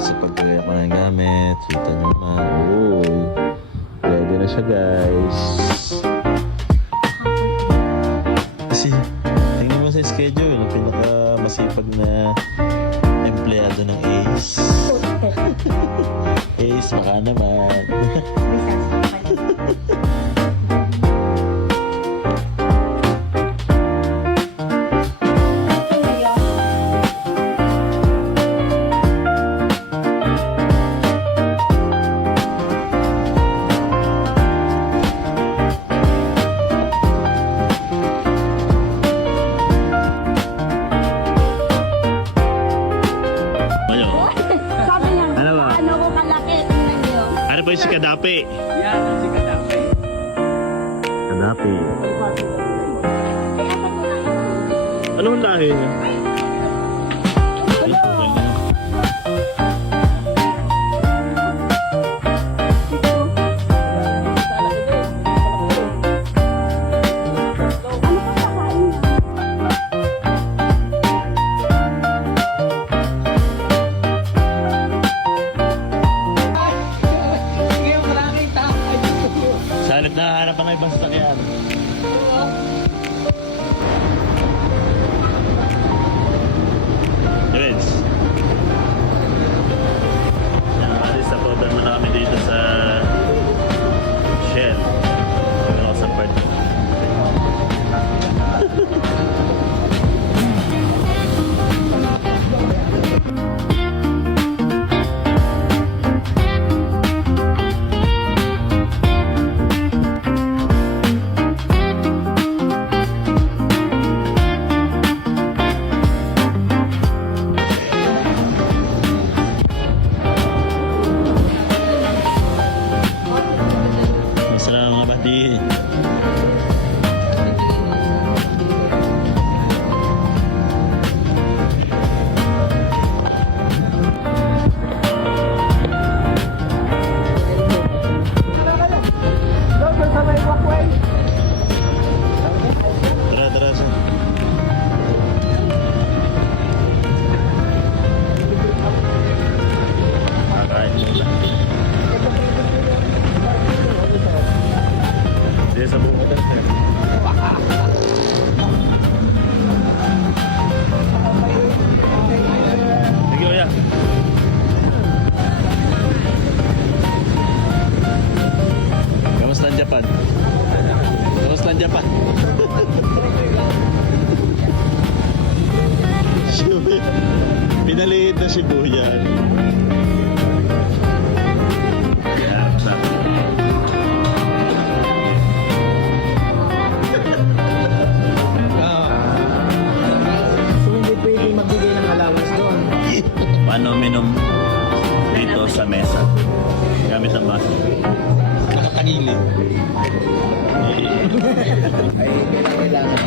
sa pagkaya ko ng gamit. Kita nyo naman. Uy. Ready na siya, guys. Kasi, tingnan mo sa schedule. Ang pinaka-masipag na empleyado ng Ace. Ace, baka naman. Ano ba yung si Kadapi? Yan, si Kadapi. Kadapi. Anong lahi niya? Salit na hanap ng ibang sasakyan. Friends. Yan ang alis sa powder mo na kami dito sa Shell. Ano ako sa part. Sa buong hotel, sir. Sige, kuya. Kamusta ang Japan? Kamusta ang Japan? Pinaliit na si Buyan. Paano uminom dito sa mesa gamit ang baso? Nakatagilid. Ay, kailangan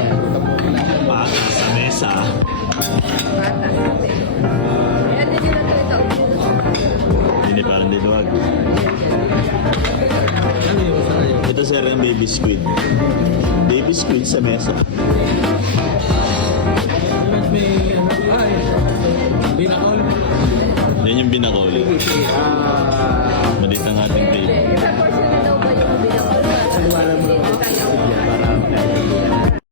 Baka sa mesa. Hindi parang diluwag. Ito sir ang baby squid. Baby squid sa mesa. May binakol. Yan yung binakol. Malit ang ating